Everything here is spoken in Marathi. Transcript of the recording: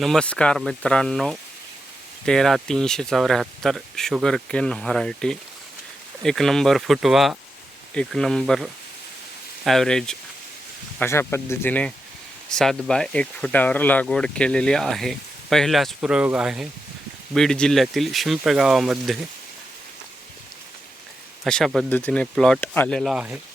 नमस्कार मित्रांनो, 13374 शुगर केन व्हरायटी, एक नंबर फुटवा, एक नंबर ॲव्हरेज अशा पद्धतीने 7 बाय 1 फुटावर लागवड केलेली आहे. पहिलाच प्रयोग आहे. बीड जिल्ह्यातील शिंपे गावामध्ये अशा पद्धतीने प्लॉट आलेला आहे.